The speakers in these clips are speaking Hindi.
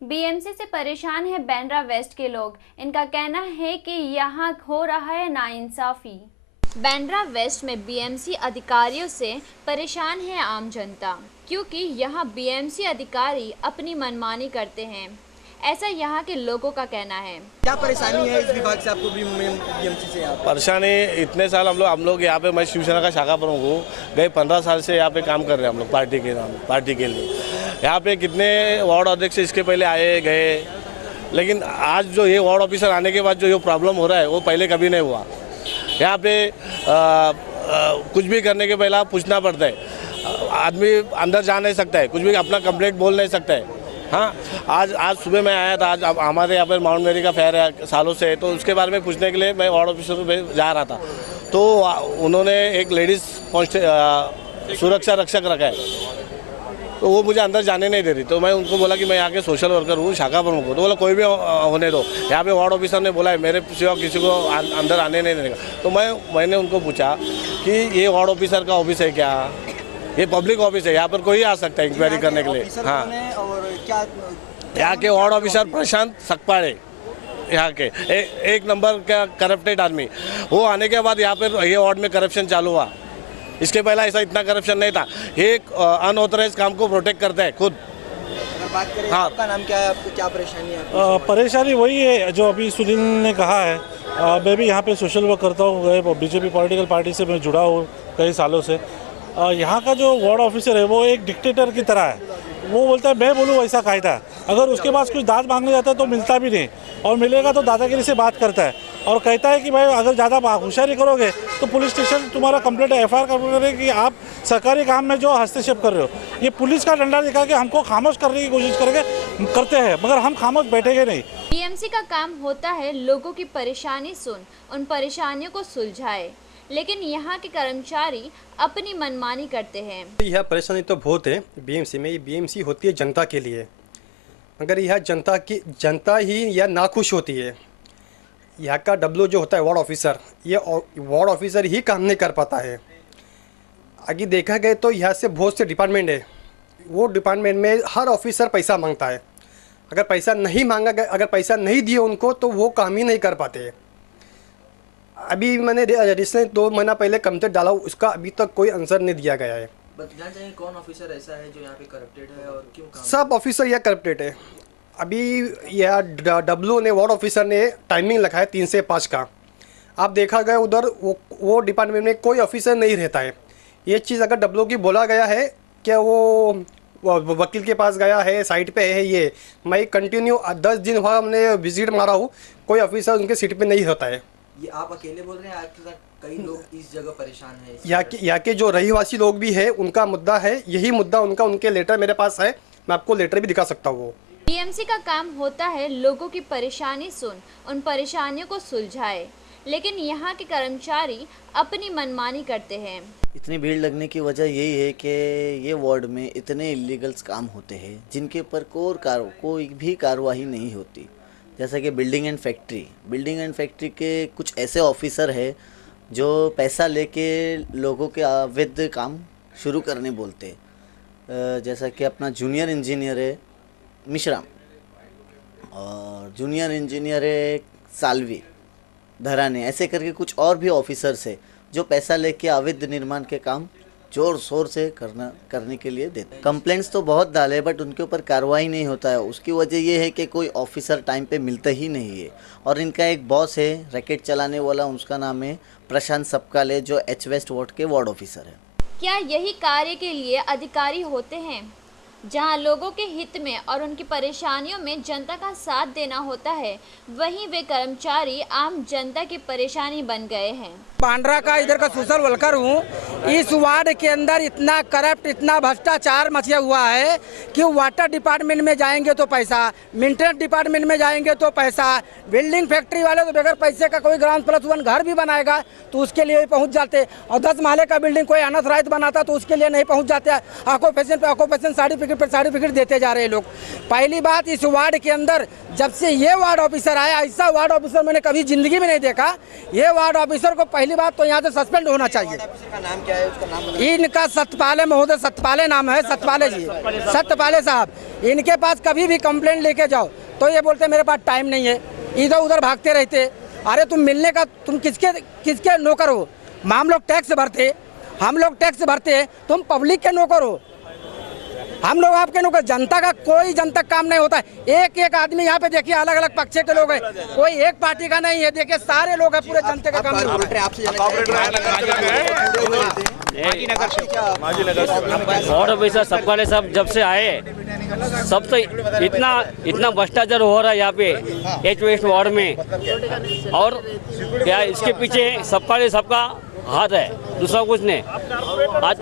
बीएमसी से परेशान है बांद्रा वेस्ट के लोग। इनका कहना है कि यहाँ हो रहा है नाइंसाफी। बांद्रा वेस्ट में बीएमसी अधिकारियों से परेशान है आम जनता, क्योंकि यहाँ बीएमसी अधिकारी अपनी मनमानी करते हैं, ऐसा यहाँ के लोगों का कहना है। क्या परेशानी है इस विभाग से आपको बीएमसी से? यहाँ परेशानी इतने साल हम लोग यहाँ पे, मैं शिवसेना का शाखा प्रमुख हूँ, गए 15 साल से यहाँ पे काम कर रहे हैं हम लोग पार्टी के लिए। यहाँ पे कितने वार्ड अध्यक्ष इसके पहले आए गए, लेकिन आज जो ये वार्ड ऑफिसर आने के बाद जो ये प्रॉब्लम हो रहा है वो पहले कभी नहीं हुआ। यहाँ पे कुछ भी करने के पहले पूछना पड़ता है, आदमी अंदर जा नहीं सकता है, कुछ भी अपना कंप्लेंट बोल नहीं सकता है। हाँ, आज सुबह मैं आया था, आज हमारे यहाँ पर माउंट मेरी का फेयर है सालों से, तो उसके बारे में पूछने के लिए मैं वार्ड ऑफिसर में जा रहा था, तो उन्होंने एक लेडीज़ सुरक्षा रक्षक रखा है, तो वो मुझे अंदर जाने नहीं दे रही। तो मैं उनको बोला कि मैं यहाँ के सोशल वर्कर हूँ, शाखा प्रमुख हूँ, तो बोला कोई भी होने दो। यहाँ पे वार्ड ऑफिसर ने बोला है मेरे सिवा किसी को अंदर आने नहीं देगा। तो मैंने उनको पूछा कि ये वार्ड ऑफिसर का ऑफिस है क्या? ये पब्लिक ऑफिस है, यहाँ पर कोई आ सकता है इंक्वायरी करने के लिए। हाँ, और क्या यहाँ के वार्ड ऑफिसर प्रशांत सकपाड़े, यहाँ के एक नंबर का करप्टेड आदमी, वो आने के बाद यहाँ पर ये वार्ड में करप्शन चालू हुआ। इसके पहले ऐसा इतना करप्शन नहीं था। एक अनऑथराइज काम को प्रोटेक्ट करता है खुद। अगर बात करें, हाँ, आपका नाम क्या है, आपको क्या परेशानी है? परेशानी वही है जो अभी सुनील ने कहा है। मैं भी यहाँ पे सोशल वर्क करता हूँ, बीजेपी पॉलिटिकल पार्टी से मैं जुड़ा हूँ कई सालों से। यहाँ का जो वार्ड ऑफिसर है वो एक डिक्टेटर की तरह है। वो बोलता है मैं बोलूँ वैसा कायदा, अगर उसके पास कुछ दाद मांगने जाता है तो मिलता भी नहीं, और मिलेगा तो दादागिरी से बात करता है और कहता है कि भाई अगर ज़्यादा होशियारी करोगे तो पुलिस स्टेशन तुम्हारा कंप्लेंट एफआईआर करे कि आप सरकारी काम में जो हस्तक्षेप कर रहे हो। ये पुलिस का डंडा दिखा के हमको खामोश करने की कोशिश करते हैं, मगर हम खामोश बैठेंगे नहीं। बीएमसी का काम होता है लोगों की परेशानी सुन उन परेशानियों को सुलझाए, लेकिन यहाँ के कर्मचारी अपनी मनमानी करते हैं। यह परेशानी तो बहुत है बीएमसी में। ये बीएमसी होती है जनता के लिए, मगर यह जनता ही यह नाखुश होती है। यहाँ का डब्ल्यू जो होता है वार्ड ऑफिसर, ये वार्ड ऑफिसर ही काम नहीं कर पाता है। आगे देखा गया तो यहाँ से बहुत से डिपार्टमेंट है, वो डिपार्टमेंट में हर ऑफिसर पैसा मांगता है। अगर पैसा नहीं मांगा गया, अगर पैसा नहीं दिए उनको, तो वो काम ही नहीं कर पाते। अभी मैंने रिसेंट 2 महीना पहले कंप्लेंट डाला, उसका अभी तक कोई आंसर नहीं दिया गया है। बताना चाहिए कौन ऑफिसर ऐसा है जो यहाँ पे करप्टेड है और क्यों काम? सब ऑफिसर यह करप्टेड है। अभी यह डब्ल्यू ने, वार्ड ऑफिसर ने टाइमिंग रखा है 3 से 5 का। आप देखा गया उधर वो डिपार्टमेंट में कोई ऑफिसर नहीं रहता है। ये चीज़ अगर डब्ल्यू की बोला गया है क्या वो वकील के पास गया है, साइट पे है, ये मैं कंटिन्यू 10 दिन हुआ हमने विजिट मारा हूँ, कोई ऑफिसर उनके सीट पे नहीं होता है। ये आप अकेले बोल रहे हैं? आपके साथ कई लोग इस जगह परेशान हैं? यहाँ के जो रहीवासी लोग भी है, उनका मुद्दा है, यही मुद्दा उनका, उनके लेटर मेरे पास है, मैं आपको लेटर भी दिखा सकता हूँ। बीएमसी का काम होता है लोगों की परेशानी सुन उन परेशानियों को सुलझाए, लेकिन यहाँ के कर्मचारी अपनी मनमानी करते हैं। इतनी भीड़ लगने की वजह यही है कि ये वार्ड में इतने इलीगल्स काम होते हैं जिनके ऊपर कोई भी कार्रवाई नहीं होती। जैसा कि बिल्डिंग एंड फैक्ट्री के कुछ ऐसे ऑफिसर हैं जो पैसा लेके लोगों के अवैध काम शुरू करने बोलते हैं। जैसा कि अपना जूनियर इंजीनियर है मिश्रा, और जूनियर इंजीनियर है सालवी धराने, ऐसे करके कुछ और भी ऑफिसर्स है जो पैसा लेके अवैध निर्माण के काम जोर शोर से करने के लिए देते। कंप्लेंट्स तो बहुत डाले, बट उनके ऊपर कार्रवाई नहीं होता है। उसकी वजह ये है कि कोई ऑफिसर टाइम पे मिलता ही नहीं है। और इनका एक बॉस है रैकेट चलाने वाला, उसका नाम है प्रशांत सकपाड़े, जो एच वेस्ट वार्ड के वार्ड ऑफिसर है। क्या यही कार्य के लिए अधिकारी होते हैं? जहां लोगों के हित में और उनकी परेशानियों में जनता का साथ देना होता है, वहीं वे कर्मचारी आम जनता की परेशानी बन गए हैं। बांद्रा का इधर का सोशल वर्कर हूँ। इस वार्ड के अंदर इतना करप्ट, इतना भ्रष्टाचार मचा हुआ है कि वाटर डिपार्टमेंट में जाएंगे तो पैसा, मेंटेनेंस डिपार्टमेंट में जाएंगे तो पैसा, बिल्डिंग फैक्ट्री वाले तो बगैर पैसे का कोई ग्राउंड+1 घर भी बनाएगा तो उसके लिए भी पहुँच जाते, और 10 माले का बिल्डिंग कोई अनाथ राइट बनाता तो उसके लिए नहीं पहुँच जाते। ऑक्यूपेशन पे ऑक्यूपेशन, सर्टिफिकेट देते जा रहे हैं लोग। पहली बात, इस वार्ड के अंदर जब से ये वार्ड ऑफिसर आया, ऐसा वार्ड ऑफिसर मैंने कभी जिंदगी में नहीं देखा। ये वार्ड ऑफिसर को पहली बात तो यहाँ से सस्पेंड होना चाहिए। ऑफिसर का नाम क्या है, उसका नाम बताइए। इनका सत्यपाले महोदय, सत्यपाले नाम है, सत्यपाले जी, सत्यपाले साहब। इनके पास कभी भी कंप्लेंट लेके जाओ तो ये बोलते मेरे पास टाइम नहीं है, इधर उधर भागते रहते। अरे तुम मिलने का, तुम किसके नौकर हो? हम लोग टैक्स भरते, तुम पब्लिक के नौकर हो, हम लोग आपके नौकर। जनता का कोई जनता काम नहीं होता है। एक एक आदमी यहाँ पे देखिए, अलग अलग पक्ष के लोग हैं, कोई एक पार्टी का नहीं है। देखिए सारे लोग हैं, पूरे जनता का काम। वार्ड ऑफिसर सतपाले साहब जब से आए, सब तो इतना भ्रष्टाचार हो रहा है यहाँ पे एच वेस्ट वार्ड में। और क्या इसके पीछे सतपाले साहब का हाथ है, दूसरा कुछ नहीं। आज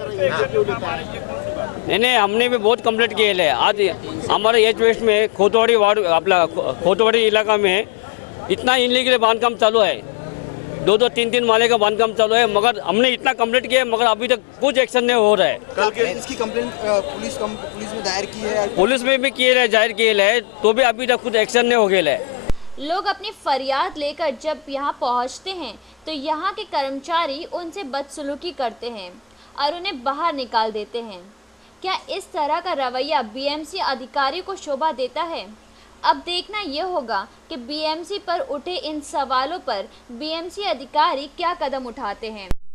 नहीं, हमने भी बहुत कंप्लेंट किए है। आज हमारे एच वेस्ट में खोतवाड़ी वार्ड, अपना खोतवाड़ी इलाका में इतना इनलीगल बांधकाम चालू है, 2-2, 3-3 माले का बांधकाम चालू है। मगर हमने इतना कंप्लेंट किया है, मगर अभी तक कुछ एक्शन नहीं हो रहा है। कल के इसकी कंप्लेंट पुलिस में दायर की है, पुलिस में भी किए है, जाहिर किए है, तो भी अभी तक कुछ एक्शन नहीं हो गया है। लोग अपनी फरियाद लेकर जब यहाँ पहुँचते हैं तो यहाँ के कर्मचारी उनसे बदसलूकी करते हैं और उन्हें बाहर निकाल देते हैं। क्या इस तरह का रवैया बीएमसी अधिकारी को शोभा देता है? अब देखना यह होगा कि बीएमसी पर उठे इन सवालों पर बीएमसी अधिकारी क्या कदम उठाते हैं।